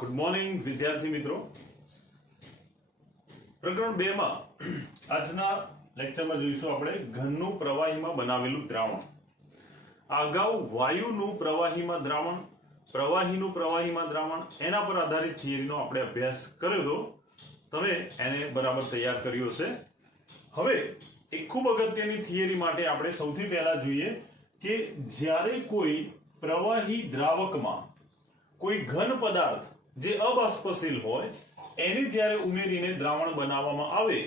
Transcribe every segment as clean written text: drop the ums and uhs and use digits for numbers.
Good morning विद्यार्थी मित्रों। प्रकरण 2 માં આજના લેક્ચરમાં જોઈશું આપણે ઘનનું પ્રવાહીમાં બનાવેલું દ્રાવણ। અગાઉ વાયુનું પ્રવાહીમાં દ્રાવણ, પ્રવાહીનું પ્રવાહીમાં દ્રાવણ એના પર આધારિત થિયરીનો આપણે અભ્યાસ કર્યો હતો। તમે એને બરાબર તૈયાર કર્યો છે। હવે એક ખૂબ અગત્યની થિયરી માટે આપણે સૌથી પહેલા જોઈએ કે જ્યારે કોઈ પ્રવાહી દ્રાવકમાં કોઈ ઘન પદાર્થ જે અબાષ્પશીલ હોય એને જ્યારે ઉમેરીને દ્રાવણ બનાવવામાં આવે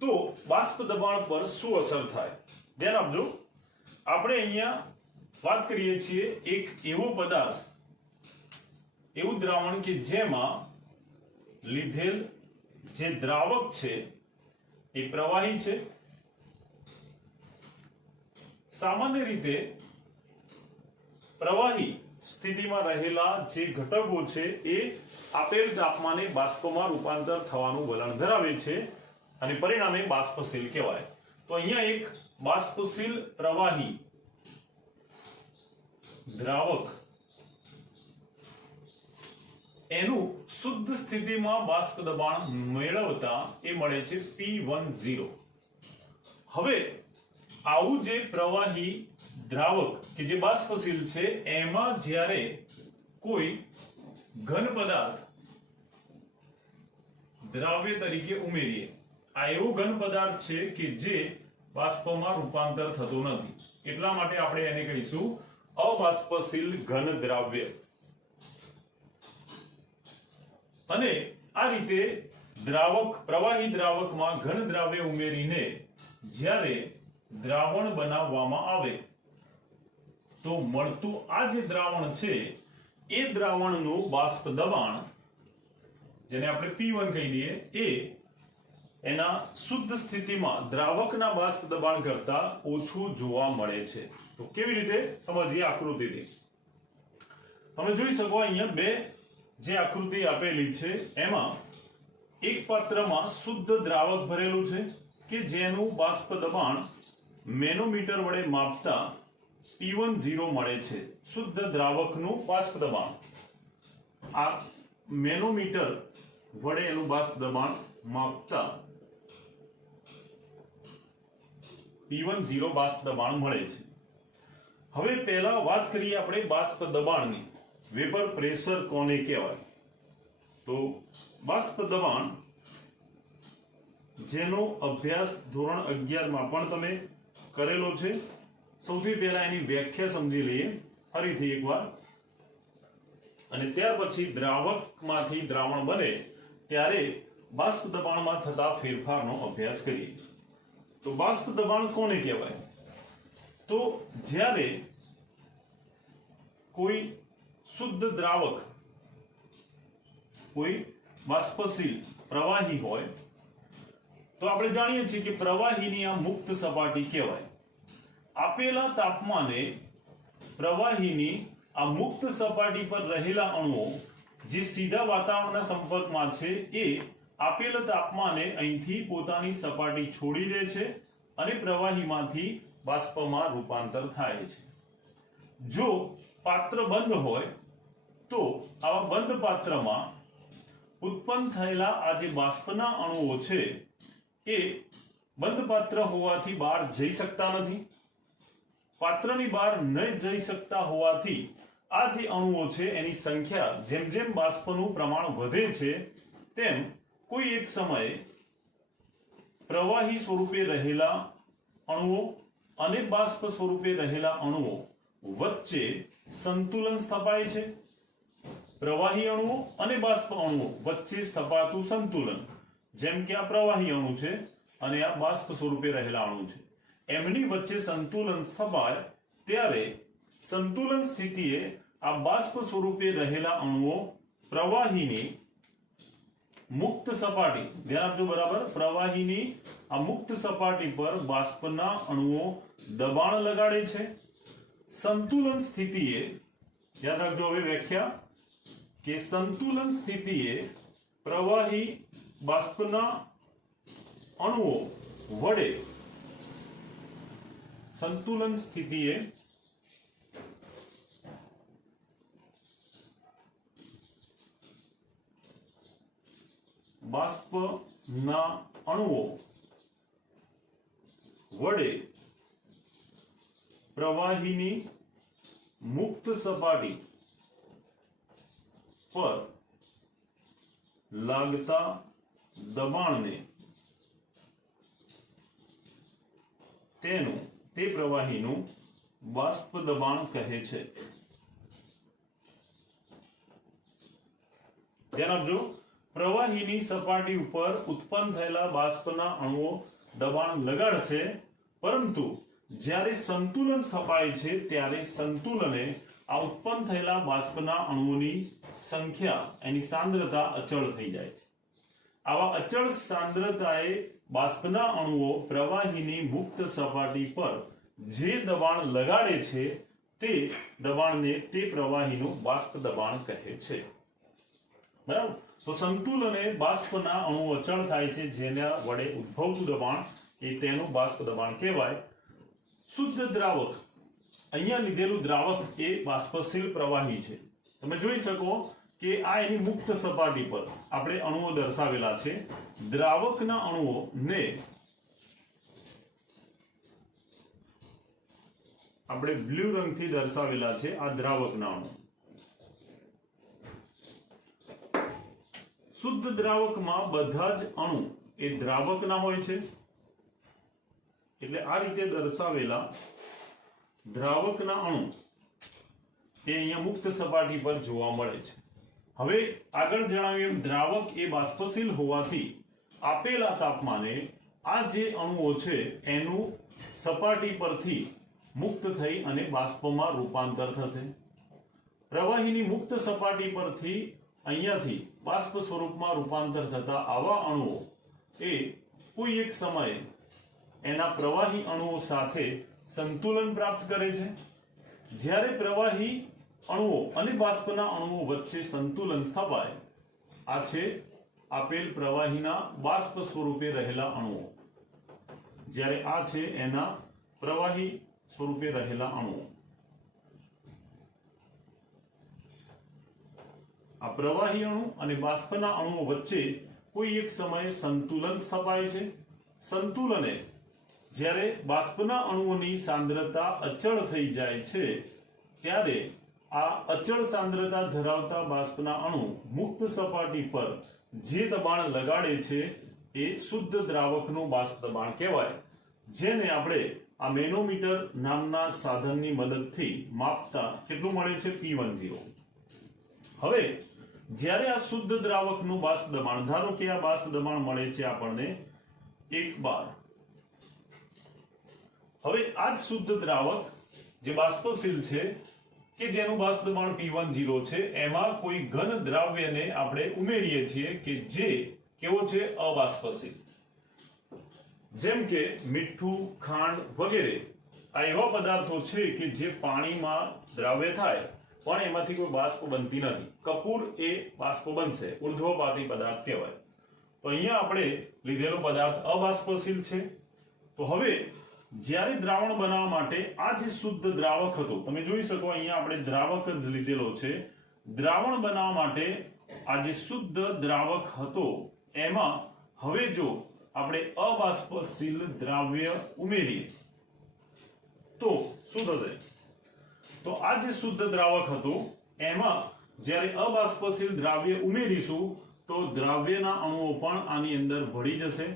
તો બાષ્પ દબાણ પર શું અસર થાય। ધ્યાન આપજો। આપણે અહીંયા વાત કરીએ છીએ એક એવો પદાર્થ, એવું દ્રાવણ કે જેમાં લીધેલ જે દ્રાવક છે એ પ્રવાહી છે। સામાન્ય રીતે પ્રવાહી સ્થિતિમાં રહેલા જે ઘટકો છે એ આપેલ તાપમાને બાષ્પમાં રૂપાંતર થવાનું વલણ ધરાવે છે અને પરિણામે બાષ્પશીલ કહેવાય। તો અહીંયા એક બાષ્પશીલ પ્રવાહી દ્રાવક એનું શુદ્ધ સ્થિતિમાં બાષ્પ દબાણ મેળવતા એ મળે છે P10। હવે આવું જે પ્રવાહી દ્રાવક કે જે બાષ્પશીલ છે એમાં જ્યારે કોઈ ઘન પદાર્થ દ્રાવ્ય તરીકે ઉમેરીએ, આ એવો ઘન પદાર્થ છે કે જે બાષ્પમાં રૂપાંતર થતો નથી, એટલા માટે આપણે એને કહીશું અબાષ્પશીલ ઘન દ્રાવ્ય। અને આ રીતે દ્રાવક, પ્રવાહી દ્રાવકમાં ઘન દ્રાવ્ય ઉમેરીને જ્યારે દ્રાવણ બનાવવામાં આવે તો મળતું આ જે દ્રાવણ છે એ દ્રાવણનું બાષ્પ દબાણ, જેને આપણે P1 કહી દઈએ, એ એના શુદ્ધ સ્થિતિમાં દ્રાવકના બાષ્પ દબાણ કરતા ઓછું જોવા મળે છે। તો કેવી રીતે સમજીએ આકૃતિથી। તમે જોઈ શકો અહીંયા બે જે આકૃતિ આપેલી છે એમાં એક પાત્રમાં શુદ્ધ દ્રાવક ભરેલું છે કે જેનું બાષ્પ દબાણ મેનોમીટર વડે માપતા P10 મળે છે। શુદ્ધ દ્રાવકનું બાષ્પ દબાણ આ મેનોમીટર વડે એનું બાષ્પ દબાણ માપતા P10 બાષ્પ દબાણ મળે છે। હવે પહેલા વાત કરીએ આપણે બાષ્પ દબાણની। વેપર પ્રેશર કોને કહેવાય? તો બાષ્પ દબાણ જેનો અભ્યાસ ધોરણ 11 માં પણ તમે કરેલો છે। સૌથી પહેલા એની વ્યાખ્યા સમજી લઈએ ફરીથી એકવાર, અને ત્યાર પછી દ્રાવકમાંથી દ્રાવણ બને ત્યારે બાષ્પ દબાણમાં થતા ફેરફારનો અભ્યાસ કરીએ। તો બાષ્પ દબાણ કોને કહેવાય? તો જ્યારે કોઈ શુદ્ધ દ્રાવક, કોઈ બાષ્પશીલ પ્રવાહી હોય તો આપણે જાણીએ છીએ કે પ્રવાહીની આ મુક્ત સપાટી કહેવાય। આપેલા તાપમાને પ્રવાહીની આ મુક્ત સપાટી પર રહેલા અણુઓ જે સીધા વાતાવરણના સંપર્કમાં છે એ આપેલ તાપમાને અહીંથી પોતાની સપાટી છોડી દે છે અને પ્રવાહીમાંથી બાષ્પમાં રૂપાંતર થાય છે। જો પાત્ર બંધ હોય તો આવા બંધ પાત્રમાં ઉત્પન્ન થયેલા આ જે બાષ્પના અણુઓ છે એ બંધ પાત્ર હોવાથી બહાર જઈ શકતા નથી। પાત્રની બહાર ન જઈ શકતા હોવાથી આ જે અણુઓ છે એની સંખ્યા જેમ જેમ બાષ્પનું પ્રમાણ વધે છે તેમ કોઈ એક સમયે પ્રવાહી સ્વરૂપે રહેલા અણુઓ અને બાષ્પ સ્વરૂપે રહેલા અણુઓ વચ્ચે સંતુલન સ્થપાય છે। પ્રવાહી અણુઓ અને બાષ્પ અણુઓ વચ્ચે સ્થપાતું સંતુલન, જેમ કે આ પ્રવાહી અણુ છે અને આ બાષ્પ સ્વરૂપે રહેલા અણુ છે, એમની વચ્ચે સંતુલન સ્થપાય ત્યારે સંતુલન સ્થિતિએ આ બાષ્પ સ્વરૂપે રહેલા અણુઓ પ્રવાહીની મુક્ત સપાટી, ધ્યાન આપજો બરાબર, પ્રવાહીની આ મુક્ત સપાટી પર બાષ્પના અણુઓ દબાણ લગાડે છે। સંતુલન સ્થિતિએ, યાદ રાખજો હવે વ્યાખ્યા, કે સંતુલન સ્થિતિએ પ્રવાહી બાષ્પના અણુઓ વડે સંતુલન સ્થિતિએ બાષ્પના અણુઓ વડે પ્રવાહીની મુક્ત સપાટી પર લાગતા દબાણને તે પ્રવાહીનું બાષ્પ દબાણ કહે છે। ધ્યાન આપજો, પ્રવાહીની સપાટી ઉપર ઉત્પન્ન થયેલા બાષ્પના અણુઓ દબાણ લગાડશે, પરંતુ જ્યારે સંતુલન સ્થપાય છે ત્યારે સંતુલને આ ઉત્પન્ન થયેલા બાષ્પના અણુઓની સંખ્યા, એની સાંદ્રતા અચળ થઈ જાય છે। આવા અચળ સાંદ્રતાએ બાષ્પના અણુઓ પ્રવાહીની મુક્ત સપાટી પર જે દબાણ લગાડે છે તે દબાણને તે પ્રવાહીનું બાષ્પ દબાણ કહે છે। બરાબર, તો સંતુલને બાષ્પના અણુઓ અચળ થાય છે, જેના વડે ઉદ્ભવતું દબાણ એ તેનું બાષ્પ દબાણ કહેવાય। શુદ્ધ દ્રાવક, અહીંયા લીધેલું દ્રાવક એ બાષ્પશીલ પ્રવાહી છે। તમે જોઈ શકો કે આ એની મુક્ત સપાટી પર આપણે અણુઓ દર્શાવેલા છે। દ્રાવકના અણુઓને આપણે બ્લુ રંગથી દર્શાવેલા છે। આ દ્રાવકના અણુ શુદ્ધ દ્રાવકમાં બધા જ અણુ એ દ્રાવકના હોય છે, એટલે આ રીતે દર્શાવેલા દ્રાવકના અણુ એ અહીંયા મુક્ત સપાટી પર જોવા મળે છે। હવે આગળ જણાવ્યું એમ દ્રાવક એ બાષ્પશીલ હોવાથી આપેલા તાપમાને આ જે અણુઓ છે એનું સપાટી પરથી મુક્ત થઈ અને બાષ્પમાં રૂપાંતર થશે। પ્રવાહીની મુક્ત સપાટી પરથી અહીંયાથી બાષ્પ સ્વરૂપમાં રૂપાંતર થતા આવા અણુઓ એ કોઈ એક સમયે એના પ્રવાહી અણુઓ સાથે સંતુલન પ્રાપ્ત કરે છે। જ્યારે પ્રવાહી અણુઓ અને બાષ્પના અણુઓ વચ્ચે સંતુલન સ્થપાય, આ છે આપેલ પ્રવાહીના બાષ્પ સ્વરૂપે રહેલા અણુઓ, જ્યારે આ છે એના પ્રવાહી સ્વરૂપે રહેલા અણુઓ। આ પ્રવાહી અણુ અને બાષ્પના અણુઓ વચ્ચે કોઈ એક સમયે સંતુલન સ્થપાય છે। સંતુલને જ્યારે બાષ્પના અણુઓની સાંદ્રતા અચળ થઈ જાય છે ત્યારે આ અચળ સાંદ્રતા ધરાવતા બાષ્પના અણુ મુક્ત સપાટી પર જે દબાણ લગાડે છે એ શુદ્ધ દ્રાવકનું બાષ્પ દબાણ કહેવાય, જેને આપણે આ મેનોમીટર નામના સાધનની મદદથી માપતા કેટલું મળે છે? P10। હવે જ્યારે આ શુદ્ધ દ્રાવકનું બાષ્પ દબાણ, ધારો કે આ બાષ્પ દબાણ મળે છે આપણને 1 બાર। હવે આ જ શુદ્ધ દ્રાવક જે બાષ્પશીલ છે કે જેનું બાષ્પ દબાણ P10 છે, એમાં કોઈ ઘન દ્રાવ્યને આપણે ઉમેરીએ છીએ કે જે કેવો છે? અબાષ્પશીલ। જેમ કે મીઠું, ખાંડ વગેરે આ એવા પદાર્થો છે કે જે પાણીમાં દ્રાવ્ય થાય પણ એમાંથી કોઈ બાષ્પ બનતી નથી। કપૂર એ બાષ્પ બનશે, ઉર્ધ્વપાતી પદાર્થ કહેવાય। તો અહીંયા આપણે લીધેલો પદાર્થ અબાષ્પશીલ છે। તો હવે જ્યારે દ્રાવણ બનાવવા માટે આ જે શુદ્ધ દ્રાવક હતો, તમે જોઈ શકો અહીંયા આપણે દ્રાવક જ લીધેલો છે। દ્રાવણ બનાવવા માટે આ જે શુદ્ધ દ્રાવક હતો એમાં હવે જો આપણે અબાષ્પશીલ દ્રાવ્ય ઉમેરીએ તો શું થશે? તો આ જે શુદ્ધ દ્રાવક હતું એમાં જ્યારે અબાષ્પશીલ દ્રાવ્ય ઉમેરીશું તો દ્રાવ્યના અણુઓ પણ આની અંદર ભળી જશે।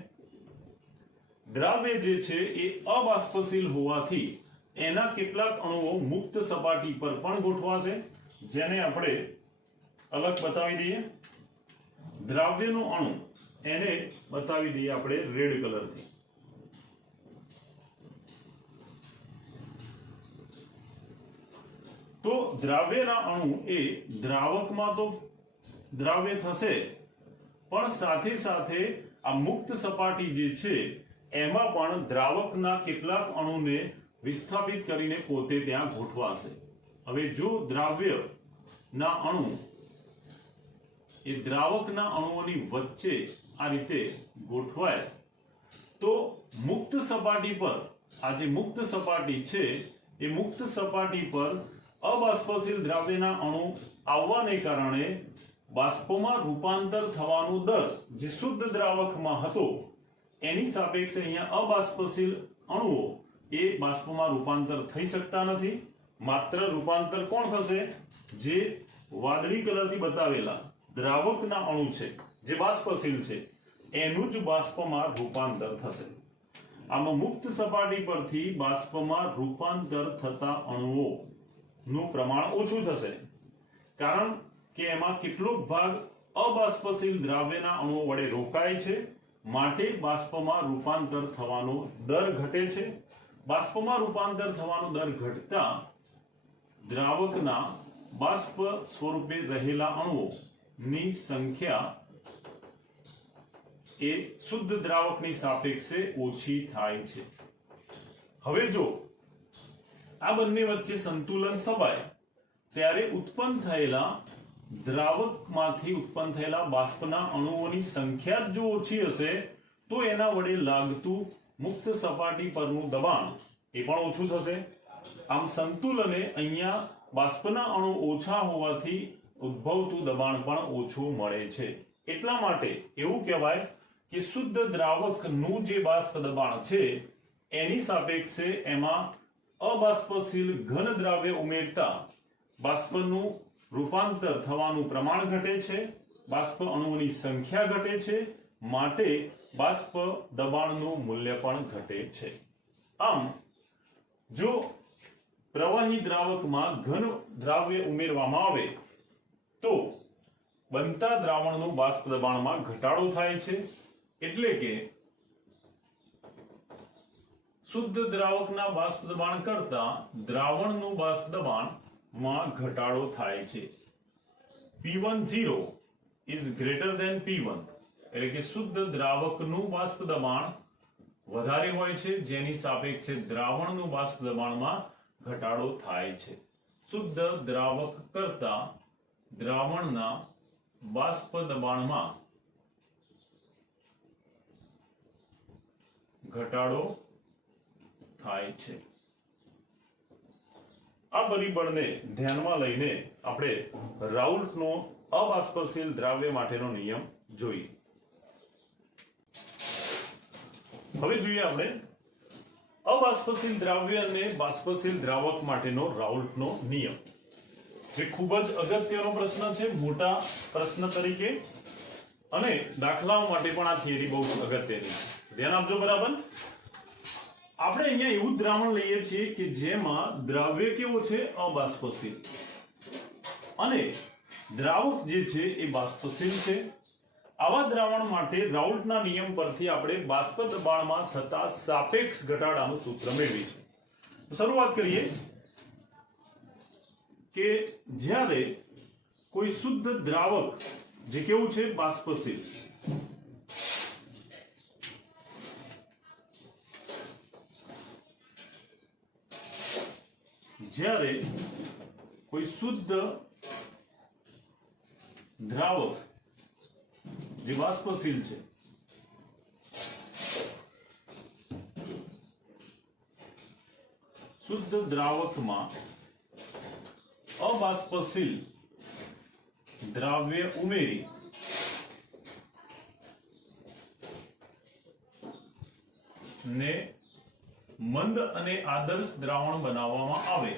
દ્રાવ્ય જે છે એ અબાષ્પશીલ હોવાથી એના કેટલાક અણુઓ મુક્ત સપાટી પર પણ ગોઠવાશે, જેને આપણે અલગ બતાવી દઈએ। દ્રાવ્યનો અણુ એને બતાવી દઈએ આપણે રેડ કલરથી। તો દ્રાવ્યના અણુ એ દ્રાવકમાં તો દ્રાવ્ય થશે, પણ સાથે સાથે આ મુક્ત સપાટી જે છે એમાં પણ દ્રાવકના કેટલાક અણુને વિસ્થાપિત કરીને પોતે ત્યાં ગોઠવાશે। હવે જો દ્રાવ્યના અણુ એ દ્રાવકના અણુઓની વચ્ચે આ રીતે ગોઠવાય તો મુક્ત સપાટી પર આ જે મુક્ત સપાટી છે એ મુક્ત સપાટી પર અબાષ્પશીલ દ્રાવ્યના અણુ આવવાને કારણે બાષ્પમાં રૂપાંતર થવાનો દર જે શુદ્ધ દ્રાવકમાં હતો એની સાપેક્ષે અહીંયા અબાષ્પશીલ અણુઓ એ બાષ્પમાં રૂપાંતર થઈ શકતા નથી. માત્ર રૂપાંતર કોણ થશે? જે વાદળી કલરથી બતાવેલા દ્રાવકના અણુ છે જે બાષ્પશીલ છે એનું જ બાષ્પમાં રૂપાંતર થશે. આમાં મુક્ત સપાટી પરથી બાષ્પમાં રૂપાંતર થતા અણુઓનું પ્રમાણ ઓછું થશે, કારણ કે એમાં કેટલોક ભાગ અબાષ્પશીલ દ્રાવ્યના અણુઓ વડે રોકાય છે, માટે બાષ્પમાં રૂપાંતર થવાનો દર ઘટે છે. બાષ્પમાં રૂપાંતર થવાનો દર ઘટતા દ્રાવકના બાષ્પ સ્વરૂપે રહેલા અણુઓની સંખ્યા એ શુદ્ધ દ્રાવકની સાપેક્ષે ઓછી થાય છે. હવે જો આ બંને વચ્ચે સંતુલન સ્થપાય ત્યારે ઉત્પન્ન થયેલા દ્રાવકમાંથી ઉત્પન્ન થયેલા બાષ્પના અણુઓની સંખ્યા જો ઓછી હશે તો એના વડે લાગતું મુક્ત સપાટી પરનું દબાણ એ પણ ઓછું થશે. આમ સંતુલને અહીંયા બાષ્પના અણુ ઓછા હોવાથી ઉદ્ભવતું દબાણ પણ ઓછું મળે છે. એટલા માટે એવું કહેવાય કે શુદ્ધ દ્રાવકનું જે બાષ્પ દબાણ છે એની સાપેક્ષે એમાં અબાષ્પશીલ ઘન દ્રાવ્ય ઉમેરતા બાષ્પનું રૂપાંતર થવાનું પ્રમાણ ઘટે છે, બાષ્પ અણુઓની સંખ્યા ઘટે છે, માટે બાષ્પ દબાણનું મૂલ્ય પણ ઘટે છે. આમ જો પ્રવાહી દ્રાવકમાં ઘન દ્રાવ્ય ઉમેરવામાં આવે તો બનતા દ્રાવણનું બાષ્પ દબાણમાં ઘટાડો થાય છે, એટલે કે શુદ્ધ દ્રાવકના બાષ્પ દબાણ કરતા દ્રાવણનું બાષ્પ દબાણમાં ઘટાડો થાય છે. P10 is greater than P1, એટલે કે શુદ્ધ દ્રાવકનું બાષ્પ દબાણ વધારે હોય છે, જેની સાપેક્ષે દ્રાવણનું બાષ્પ દબાણમાં ઘટાડો થાય છે. શુદ્ધ દ્રાવક કરતા દ્રાવણના બાષ્પ દબાણમાં ઘટાડો થાય છે. આ પરિબળને ધ્યાનમાં લઈને આપણે રાઉલ્ટનો અબાષ્પશીલ દ્રાવ્ય માટેનો નિયમ જોઈએ. હવે જોઈએ આપણે અબાષ્પશીલ દ્રાવ્ય અને બાષ્પશીલ દ્રાવક માટેનો રાઉલ્ટનો નિયમ, જે ખૂબ જ અગત્યનો પ્રશ્ન છે, મોટા પ્રશ્ન તરીકે, અને દાખલાઓ માટે પણ આ થિયરી બહુ અગત્યની છે. ધ્યાન આપજો બરાબર. આપણે અહીંયા એવું દ્રાવણ લઈએ છીએ કે જેમાં દ્રાવ્ય કેવો છે? અબાષ્પશીલ, અને દ્રાવક જે છે એ બાષ્પશીલ છે. આવા દ્રાવણ માટે રાઉલ્ટના નિયમ પરથી આપણે બાષ્પ દબાણમાં થતા સાપેક્ષ ઘટાડાનું સૂત્ર મેળવીશું. શરૂઆત કરીએ કે જ્યારે કોઈ શુદ્ધ દ્રાવક જે કેવું છે? બાષ્પશીલ, જ્યારે કોઈ શુદ્ધ દ્રાવક જે બાષ્પશીલ છે શુદ્ધ દ્રાવકમાં અબાષ્પશીલ દ્રાવ્ય ઉમેરી ને મંદ અને આદર્શ દ્રાવણ બનાવવામાં આવે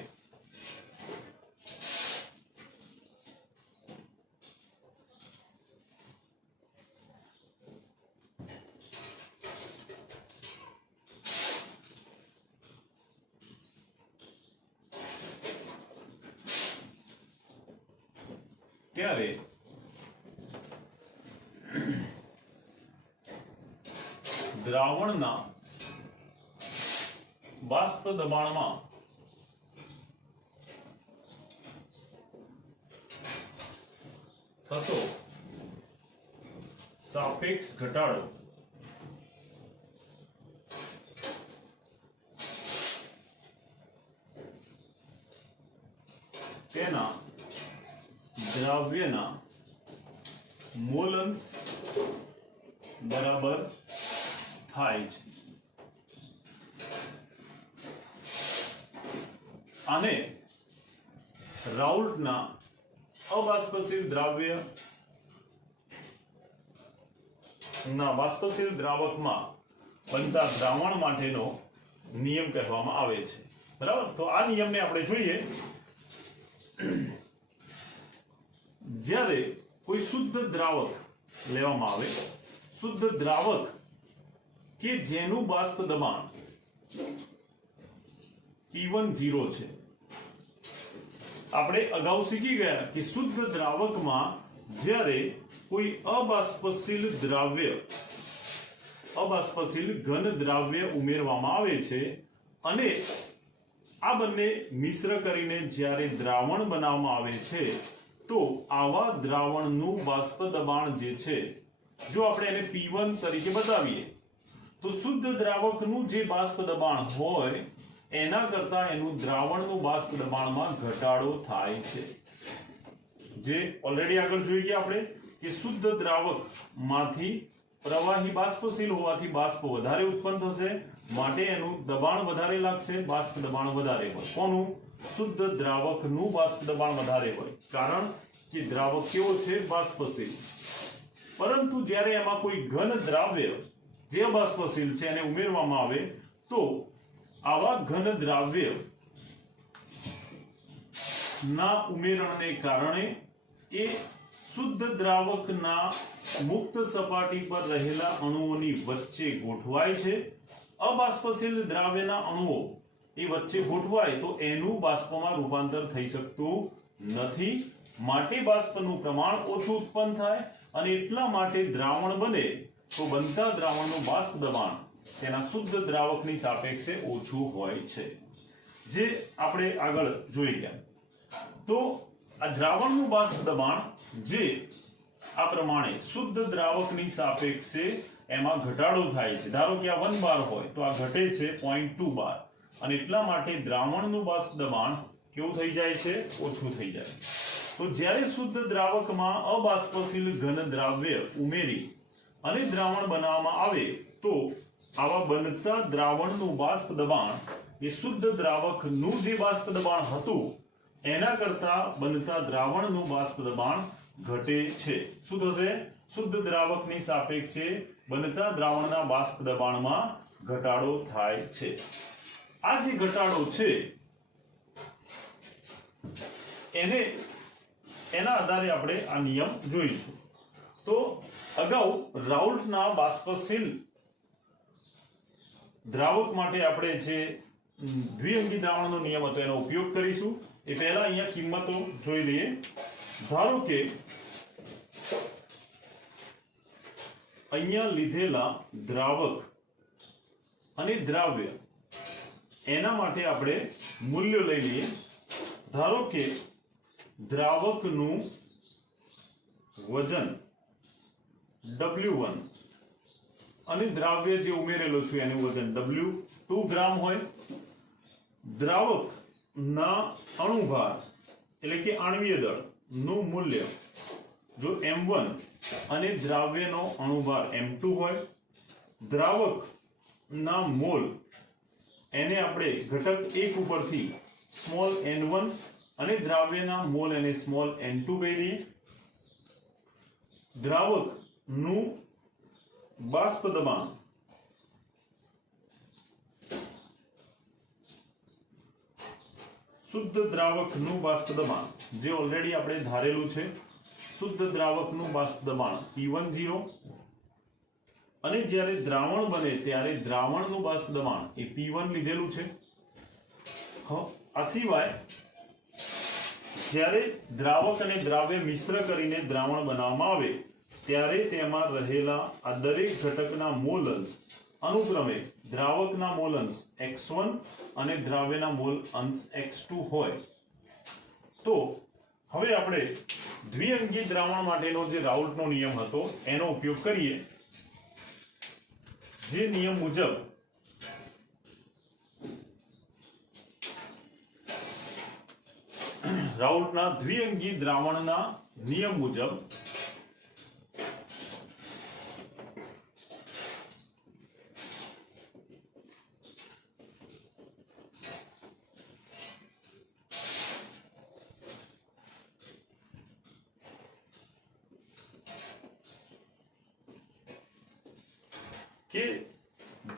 ત્યારે દ્રાવણના બાષ્પ દબાણમાં થતો સાપેક્ષ ઘટાડો તેના દ્રાવ્યના મોલન્સ બરાબર થાય છે. આને રાઉલ્ટના અબાષ્પશીલ દ્રાવ્ય ના બાષ્પશીલ દ્રાવકમાં બનતા દ્રાવણ માટેનો નિયમ કહેવામાં આવે છે. બરાબર, તો આ નિયમને આપણે જોઈએ. જ્યારે કોઈ શુદ્ધ દ્રાવક લેવામાં આવે, શુદ્ધ દ્રાવક કે જેનું બાષ્પ દબાણ P1 0 છે. આપણે અગાઉ શીખી ગયા કે શુદ્ધ દ્રાવકમાં જ્યારે કોઈ અબાષ્પશીલ ઘન દ્રાવ્ય ઉમેરવામાં આવે છે અને આ બંને મિશ્ર કરીને જ્યારે દ્રાવણ બનાવવામાં આવે છે, તો આવા દ્રાવણનું બાષ્પ દબાણ જે છે, જો આપણે એને P1 તરીકે બતાવીએ તો શુદ્ધ દ્રાવકનું જે બાષ્પ દબાણ હોય એના કરતા એનું દ્રાવણનું બાષ્પ દબાણમાં ઘટાડો થાય છે. જે ઓલરેડી આગળ જોઈ ગયા આપણે કે શુદ્ધ દ્રાવકમાંથી પ્રવાહી બાષ્પશીલ હોવાથી બાષ્પ વધારે ઉત્પન્ન થશે, માટે એનું દબાણ વધારે લાગશે, બાષ્પ દબાણ વધારે હોય. કોનું? શુદ્ધ દ્રાવકનું બાષ્પ દબાણ વધારે હોય, કારણ કે દ્રાવક કેવો છે? બાષ્પશીલ. પરંતુ જ્યારે એમાં કોઈ ઘન દ્રાવ્ય જે અબાષ્પશીલ છે એને ઉમેરવામાં આવે તો આવા ઘન દ્રાવ્ય ના ઉમેરણને કારણે એ શુદ્ધ દ્રાવકના મુક્ત સપાટી પર રહેલા અણુઓની વચ્ચે ગોઠવાય છે. અબાષ્પશીલ દ્રાવ્યના અણુઓ એ વચ્ચે ગોઠવાય તો એનું બાષ્પમાં રૂપાંતર થઈ શકતું નથી, માટે બાષ્પનું પ્રમાણ ઓછું ઉત્પન્ન થાય અને એટલા માટે દ્રાવણ બને તો બનતા દ્રાવણનું બાષ્પ દબાણ તેના શુદ્ધ દ્રાવકની સાપેક્ષે ઓછું હોય છે. જે આપણે આગળ જોઈ ગયા. તો આ દ્રાવણનું બાષ્પ દબાણ જે આ પ્રમાણે શુદ્ધ દ્રાવકની સાપેક્ષે એમાં ઘટાડો થાય છે. ધારો કે આ 1 બાર હોય તો આ ઘટે છે 0.2 બાર, અને એટલા માટે દ્રાવણનું બાષ્પ દબાણ કેવું થઈ જાય છે? ઓછું થઈ જાય. તો જ્યારે શુદ્ધ દ્રાવકમાં અબાષ્પશીલ ઘન દ્રાવ્ય ઉમેરી અને દ્રાવણ બનાવવામાં આવે તો આવા બનતા દ્રાવણનું બાષ્પ દબાણ એ શુદ્ધ દ્રાવકનું જે બાષ્પ દબાણ હતું એના કરતા બનતા દ્રાવણનું બાષ્પ દબાણ ઘટે છે. શું થશે? શુદ્ધ દ્રાવકની સાપેક્ષે બનતા દ્રાવણના બાષ્પ દબાણમાં ઘટાડો થાય છે. આ જે ઘટાડો છે એના આધારે આપણે આ નિયમ જોઈશું. તો અગાઉ રાઉલ્ટના બાષ્પશીલ દ્રાવક માટે આપણે જે દ્વિઅંગી દ્રાવણનો નિયમ હતો એનો ઉપયોગ કરીશું. એ પહેલા અહીંયા કિંમતો જોઈ લઈએ. ધારો કે અહીંયા લીધેલા દ્રાવક અને દ્રાવ્ય એના માટે આપણે મૂલ્ય લઈ લઈએ. ધારો કે દ્રાવકનું વજન W1 અને દ્રાવ્ય જે ઉમેરેલો છે એનું વજન W2 ગ્રામ હોય. દ્રાવકના અણુભાર એટલે કે આણ્વીય દળ નું મૂલ્ય જો M1 અને દ્રાવ્યનો અણુભાર M2 હોય. દ્રાવકના મોલ એને આપણે ઘટક 1 ઉપરથી સ્મોલ n1 અને દ્રાવ્યના મોલ એને સ્મોલ n2 કહી દઈએ. દ્રાવકનું બાષ્પ દબાણ શુદ્ધ દ્રાવકનું બાષ્પ દબાણ જે ઓલરેડી આપણે ધારેલું છે. શુદ્ધ દ્રાવકનું બાષ્પ દબાણ P1 0 અને જ્યારે દ્રાવણ બને ત્યારે દ્રાવણનું બાષ્પ દબાણ એ P1 લીધેલું છે. આ સિવાય જ્યારે દ્રાવક અને દ્રાવ્ય મિશ્ર કરીને દ્રાવણ બનાવવામાં આવે ત્યારે તેમાં રહેલા આ દરેક ઘટકના મોલ અંશ અનુક્રમે દ્રાવકના મોલ અંશ x1 અને દ્રાવ્યના મોલ અંશ x2 હોય. તો હવે આપણે દ્વિઅંગી દ્રાવણ માટેનો જે રાઉલ્ટનો નિયમ હતો એનો ઉપયોગ કરીએ. જે નિયમ મુજબ રાઉલ્ટના દ્વિઅંગી દ્રાવણના નિયમ મુજબ કે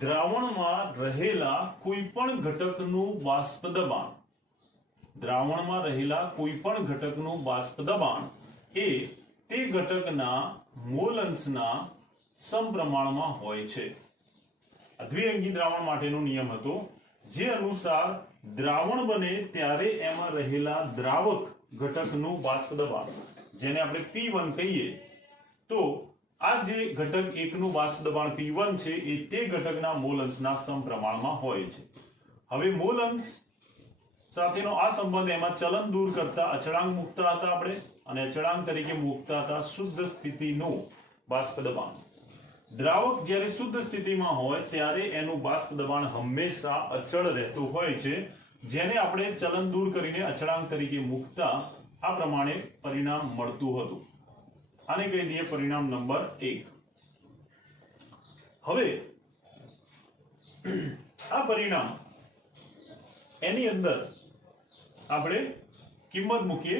દ્રાવણમાં રહેલા કોઈ પણ ઘટકનું બાષ્પ દબાણ, દ્રાવણમાં રહેલા કોઈ પણ ઘટકનું બાષ્પ દબાણ એ તે ઘટકના મોલ અંશના સમપ્રમાણમાં હોય છે. દ્વિઅંગી દ્રાવણ માટેનો નિયમ હતો, જે અનુસાર દ્રાવણ બને ત્યારે એમાં રહેલા દ્રાવક ઘટકનું બાષ્પ દબાણ, જેને આપણે P1 કહીએ, તો આ જે ઘટક એકનું બાષ્પ દબાણ P1 છે એ તે ઘટકના મોલ અંશના સમપ્રમાણમાં હોય છે. હવે મોલ અંશ સાથેનો આ સંબંધ, એમાં ચલન દૂર કરતા અચળાંક મૂકતા હતા આપણે, અને અચળાંક તરીકે મૂકતા હતા શુદ્ધ સ્થિતિનું બાષ્પ દબાણ. દ્રાવક જ્યારે શુદ્ધ સ્થિતિમાં હોય ત્યારે એનું બાષ્પ દબાણ હંમેશા અચળ રહેતું હોય છે, જેને આપણે ચલન દૂર કરીને અચળાંક તરીકે મૂકતા આ પ્રમાણે પરિણામ મળતું હતું. આને કહી દઈએ પરિણામ નંબર 1. હવે આ પરિણામ એની અંદર આપણે કિંમત મૂકીએ.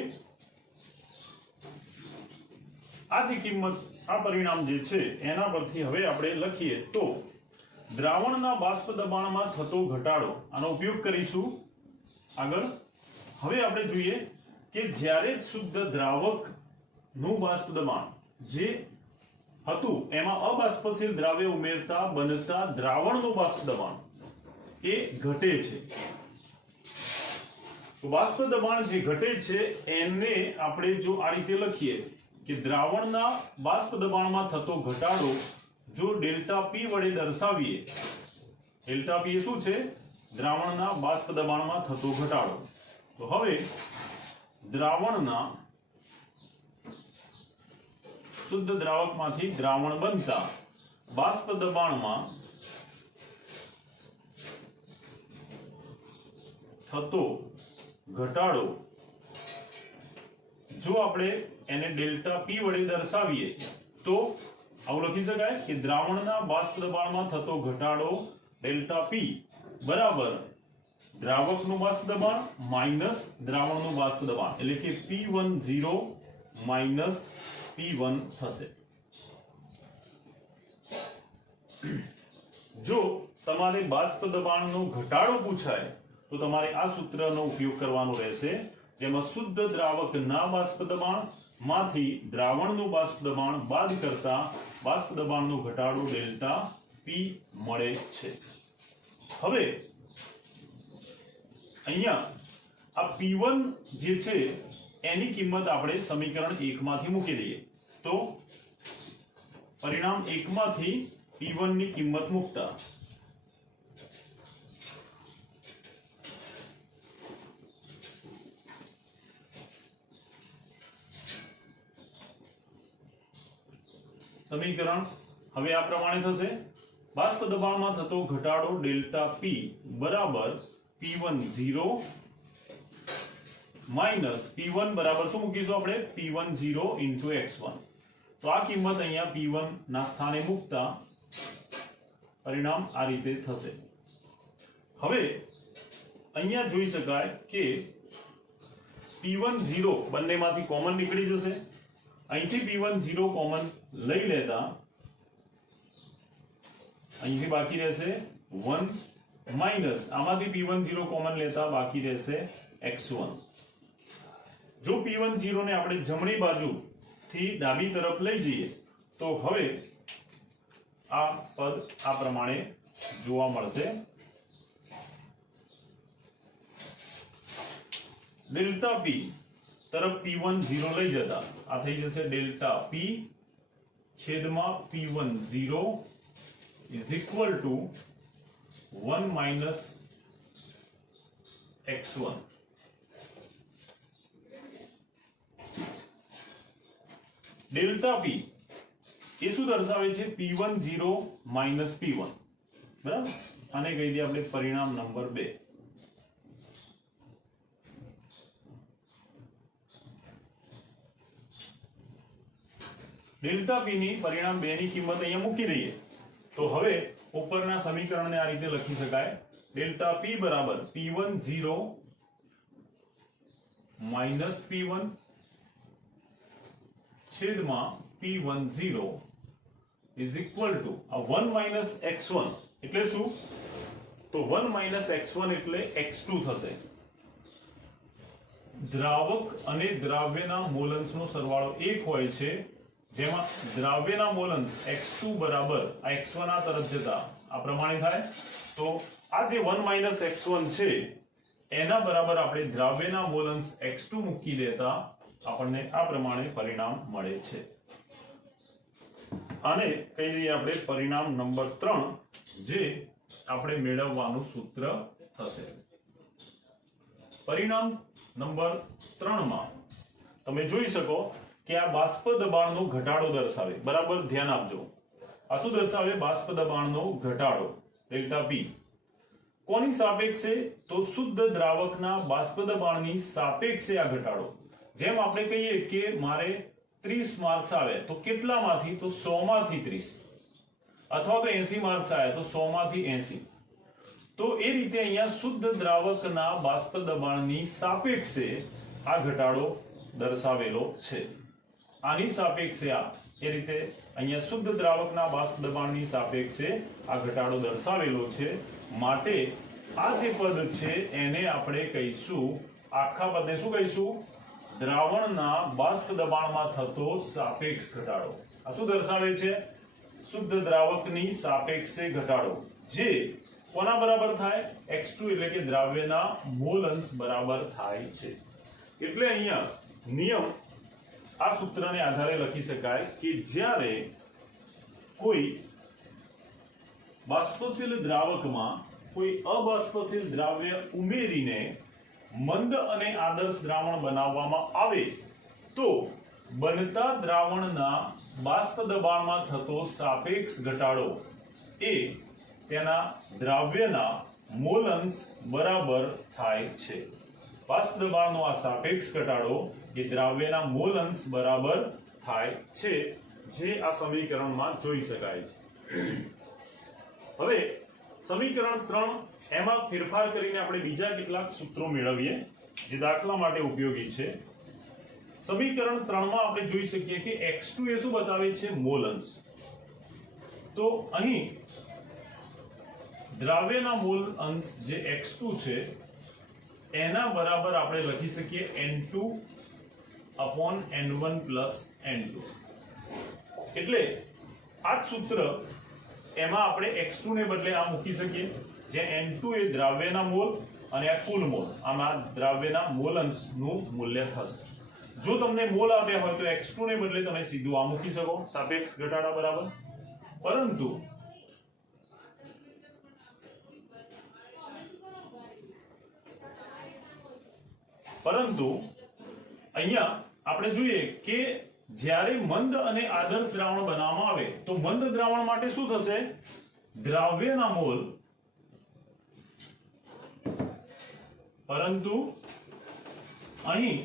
આ જે કિંમત, આ પરિણામ જે છે એના પરથી હવે આપણે લખીએ તો દ્રાવણના બાષ્પ દબાણમાં થતો ઘટાડો, આનો ઉપયોગ કરીશું આગળ. હવે આપણે જોઈએ કે જ્યારે શુદ્ધ દ્રાવકનું બાષ્પ દબાણ જે હતું એમાં અબાષ્પશીલ દ્રાવ્ય ઉમેરતા બનતા દ્રાવણનું બાષ્પ દબાણ એ ઘટે છે. તો બાષ્પ દબાણ જે ઘટે છે એને આપણે જો આ રીતે લખીએ કે દ્રાવણના બાષ્પ દબાણમાં થતો ઘટાડો જો ડેલ્ટા P વડે દર્શાવીએ, ડેલ્ટા P એ શું છે? દ્રાવણના બાષ્પ દબાણમાં થતો ઘટાડો. તો હવે દ્રાવણના શુદ્ધ દ્રાવકમાંથી દ્રાવણ બનતા બાષ્પ દબાણમાં થતો ઘટાડો જો આપણે એને ડેલ્ટા P વડે દર્શાવીએ તો આવું લખી શકાય કે દ્રાવણના બાષ્પ દબાણમાં થતો ઘટાડો ડેલ્ટા P બરાબર દ્રાવકનું બાષ્પ દબાણ માઈનસ દ્રાવણનું બાષ્પ દબાણ, એટલે કે P10 માઈનસ P1 થશે. જો તમારે બાષ્પ દબાણનો ઘટાડો પૂછાય તો તમારે આ સૂત્રનો ઉપયોગ કરવાનો રહેશે, જેમાં શુદ્ધ દ્રાવકના બાષ્પ દબાણ માંથી દ્રાવણનું બાષ્પ દબાણ બાદ કરતા બાષ્પ દબાણનો ઘટાડો ડેલ્ટા P મળે છે. હવે અહીંયા આ P1 જે છે એની કિંમત આપણે સમીકરણ 1 માંથી મૂકી દઈએ. તો પરિણામ 1 માંથી P1 ની કિંમત મૂકતા સમીકરણ હવે આ પ્રમાણે થશે. બાષ્પ દબાણમાં થતો ઘટાડો ડેલ્ટા P બરાબર P10 માઈનસ P1 બરાબર શું મૂકીશું આપણે? P10 into x1. તો આ કિંમત અહીંયા P1 ના સ્થાને મૂકતા પરિણામ આ રીતે થશે. હવે અહીંયા જોઈ શકાય કે P10 બંનેમાંથી કોમન નીકળી જશે. અહીંથી P10 કોમન લઈ લેતા અહીંથી બાકી રહેશે 1 માઈનસ આમાંથી P10 કોમન લેતા બાકી રહેશે x1. જો P10 ને આપણે જમણી બાજુથી ડાબી તરફ લઈ જઈએ તો હવે આ પદ આ પ્રમાણે જોવા મળશે. ડેલ્ટા P તરફ P10 લઈ જતા આ થઈ જશે ડેલ્ટા P છેદમાં P10 is equal to 1 minus x1. Delta P એ શું દર્શાવે છે? P10 minus P1. બરાબર, આને કહી દઈએ આપણે પરિણામ નંબર 2. ડેલ્ટા P ની પરિણામ 2 ની કિંમત અહીંયા મૂકી દઈએ તો હવે ઉપરના સમીકરણને આ રીતે લખી શકાય. ડેલ્ટા P બરાબર P10 માઈનસ P1 છેદમાં P10 ઇઝ ઇક્વલ ટુ આ 1 માઇનસ x1 એટલે શું? તો 1 માઇનસ x1 એટલે x2 થશે. દ્રાવક અને દ્રાવ્યના મોલન્સનો સરવાળો 1 હોય છે, જેમાં દ્રાવ્યના મોલન્સ x2 બરાબર આ x1 આ તરફ જતા આ પ્રમાણે થાય. તો આ જે 1 માઇનસ x1 છે એના બરાબર આપણે દ્રાવ્યના મોલન્સ x2 મૂકી દેતા આપણને આ પ્રમાણે પરિણામ મળે છે. આને કહી દઈએ આપણે પરિણામ નંબર 3, જે આપણે મેળવવાનું સૂત્ર થશે. પરિણામ નંબર 3 માં તમે જોઈ શકો કે આ બાષ્પ દબાણનો ઘટાડો દર્શાવે. બરાબર ધ્યાન આપજો. આ શું દર્શાવે? બાષ્પ દબાણનો ઘટાડો ડેલ્ટા P. કોની સાપેક્ષે? તો શુદ્ધ દ્રાવકના બાષ્પ દબાણની સાપેક્ષે આ ઘટાડો. જેમ આપણે કહીએ કે મારે 30 માર્ક્સ આવે તો કેટલામાંથી? તો 100 માંથી 30, અથવા તો 80 માર્ક્સ આવે તો 100 માંથી 80. તો એ રીતે અહીંયા શુદ્ધ દ્રાવકના બાષ્પ દબાણની સાપેક્ષે આ ઘટાડો દર્શાવેલો છે. આની સાપેક્ષે આ એ રીતે અહીંયા શુદ્ધ દ્રાવકના બાષ્પ દબાણની સાપેક્ષે આ ઘટાડો દર્શાવેલો છે. માટે આ જે પદ છે એને આપણે કહીશું, આખા પદને શું કહીશું? દ્રાવણના બાષ્પ દબાણમાં થતો સાપેક્ષ ઘટાડો. આ શું દર્શાવે છે? શુદ્ધ દ્રાવકની સાપેક્ષે ઘટાડો, જે કોના બરાબર થાય? x2 એટલે કે દ્રાવ્યના મોલન્સ બરાબર થાય છે. એટલે અહીંયા નિયમ આ સૂત્રને આધારે લખી શકાય કે જ્યારે કોઈ બાષ્પશીલ દ્રાવકમાં કોઈ અબાષ્પશીલ દ્રાવ્ય ઉમેરીને મંદ અને આદર્શ દ્રાવણ બનાવવામાં આવે તો બનતા દ્રાવણના બાષ્પ દબાણમાં થતો સાપેક્ષ ઘટાડો એ તેના દ્રાવ્યના મોલન્સ બરાબર થાય છે. બાષ્પ દબાણનો આ સાપેક્ષ ઘટાડો એ દ્રાવ્યના મોલન્સ બરાબર થાય છે, જે આ સમીકરણમાં જોઈ શકાય છે. હવે સમીકરણ 3 એમાં ફેરફાર કરીને આપણે બીજા કેટલાક સૂત્રો મેળવીએ જે દાખલા માટે ઉપયોગી છે. સમીકરણ 3 માં આપણે જોઈ શકીએ કે x2 એ શું બતાવે છે? મોલન્સ. તો અહીં દ્રાવ્યના મોલ અંશ જે x2 છે એના બરાબર આપણે લખી શકીએ n2 upon n1 plus n2. એટલે આ સૂત્ર એમાં આપણે x2 ને બદલે આ મૂકી શકીએ, જે n2 એ દ્રાવ્યના મોલ અને આ કુલ મોલ, આમાં દ્રાવ્યના મોલ અંશનું મૂલ્ય થશે. જો તમને મોલ આપ્યા હોય તો x2 ને બદલે તમે સીધું આ મૂકી શકો, સાપેક્ષ ઘટાડા બરાબર. પરંતુ અહીંયા આપણે જોઈએ કે જ્યારે મંદ અને આદર્શ દ્રાવણ બનાવવામાં આવે તો મંદ દ્રાવણ માટે શું થશે? દ્રાવ્યના મોલ, પરંતુ અહીં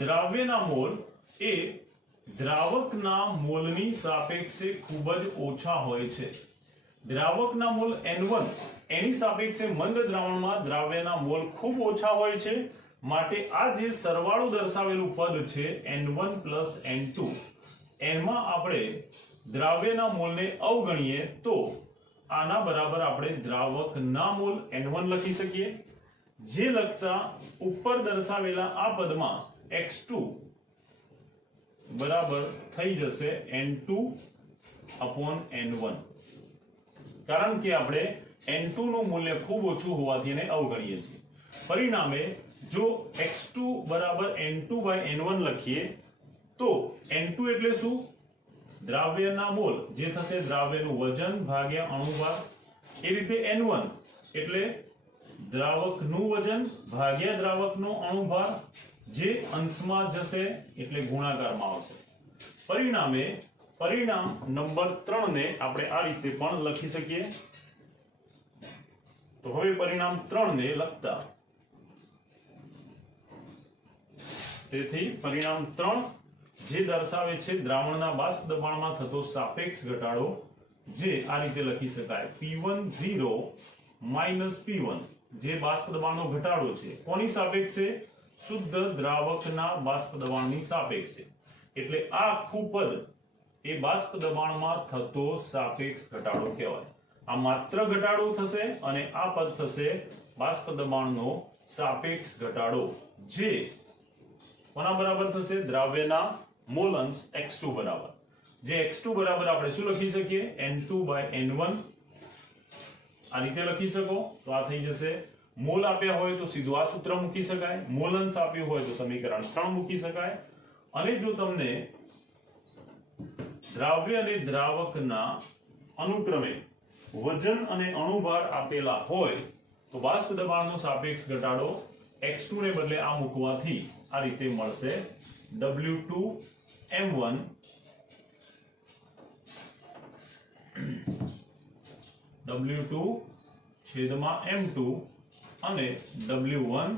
દ્રાવ્યના મોલ એ દ્રાવકના મોલની સાપેક્ષે ખૂબ જ ઓછા હોય છે. દ્રાવકના મોલ n1 એની સાપેક્ષે મંદ દ્રાવણમાં દ્રાવ્યના મોલ ખૂબ ઓછા હોય છે. માટે આ જે સરવાળો દર્શાવેલું પદ છે n1 plus n2, એમાં આપણે દ્રાવ્યના મોલને અવગણીએ તો આના બરાબર આપણે દ્રાવકના મોલ n1 લખી શકીએ. જે લખતા ઉપર દર્શાવેલા આ પદમાં x2 બરાબર થઈ જશે n2 upon n1, કારણ કે આપણે n2 નું મૂલ્ય ખૂબ ઓછું હોવાથી એને અવગણીએ છીએ. પરિણામે જો x2 બરાબર n2 by n1 લખીએ તો n2 એટલે શું? દ્રાવ્યના મોલ, જે થશે દ્રાવ્યનું વજન ભાગ્યા અણુભાર. એ રીતે n1 એટલે દ્રાવકનું વજન ભાગ્યા દ્રાવકનો અણુભાર, જે અંશમાં જશે એટલે ગુણાકારમાં આવશે. પરિણામે પરિણામ નંબર 3 ને આપણે આ રીતે પણ લખી શકીએ. તો હવે પરિણામ 3 ને લખતા, તેથી પરિણામ 3 જે દર્શાવે છે દ્રાવણના બાષ્પ દબાણમાં થતો સાપેક્ષ ઘટાડો, જે આ રીતે લખી શકાય P10 minus P1, જે બાષ્પ દબાણનો ઘટાડો છે કોની સાપેક્ષે? શુદ્ધ દ્રાવકના બાષ્પ દબાણની સાપેક્ષે. એટલે આ આખું પદ એ બાષ્પ દબાણમાં થતો સાપેક્ષ ઘટાડો કહેવાય. આ માત્ર ઘટાડો થશે અને આ પદ થશે બાષ્પ દબાણનો સાપેક્ષ ઘટાડો, જે કોના બરાબર થશે? દ્રાવ્યના મોલ અંશ x2 બરાબર. જે x2 બરાબર આપણે શું લખી શકીએ? n2/n1 આ રીતે લખી શકો. તો આ થઈ જશે. મોલ આપ્યા હોય તો સીધું આ સૂત્ર મૂકી શકાય, મોલ અંશ આપ્યું હોય તો સમીકરણ 3 મૂકી શકાય. અને જો તમને દ્રાવ્ય અને દ્રાવકના અનુક્રમે વજન અને અણુભાર આપેલા હોય તો બાષ્પ દબાણનો સાપેક્ષ ઘટાડો x2 ને બદલે આ મૂકવાથી આ રીતે મળશે W2m1 W2/m2 અને W1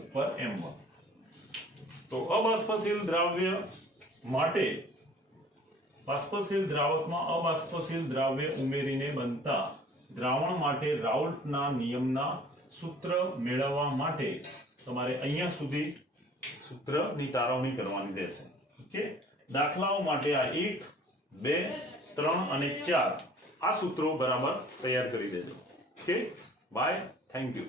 ઉપર m1. તો અબાષ્પશીલ દ્રાવ્ય માટે બાષ્પશીલ દ્રાવકમાં અબાષ્પશીલ દ્રાવ્ય ઉમેરીને બનતા દ્રાવણ માટે રાઉલ્ટના નિયમના સૂત્ર મેળવવા માટે તમારે અહીંયા સુધી સૂત્રની તારવણી કરવાની રહેશે. ઓકે, દાખલાઓ માટે આ 1, 2, 3 અને 4 આ સૂત્રો બરાબર તૈયાર કરી દેજો. Okay, bye, thank you.